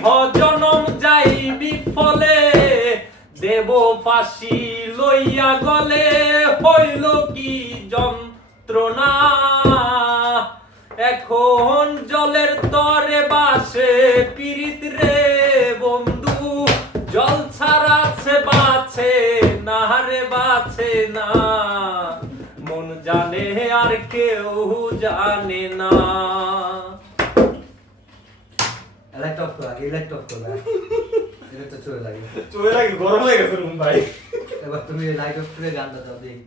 ইহ জনম যাই বিফলে দেব ফাঁসি লইয়া গলে হইল কি যন্ত্রণা এখন জলের তরে বাসে পীড়িত রে বন্ধু জল ছাড়াছে বাছে না রে বাছে না মন জানে আর কেউ জানে না লাইট অফ কর আগে লাইট অফ কর এটা তো চলে লাগে চলে লাগে গরম হয়ে গেছে রুম ভাই এবার তুমি লাইট অফ করে গানটা দাও দেখি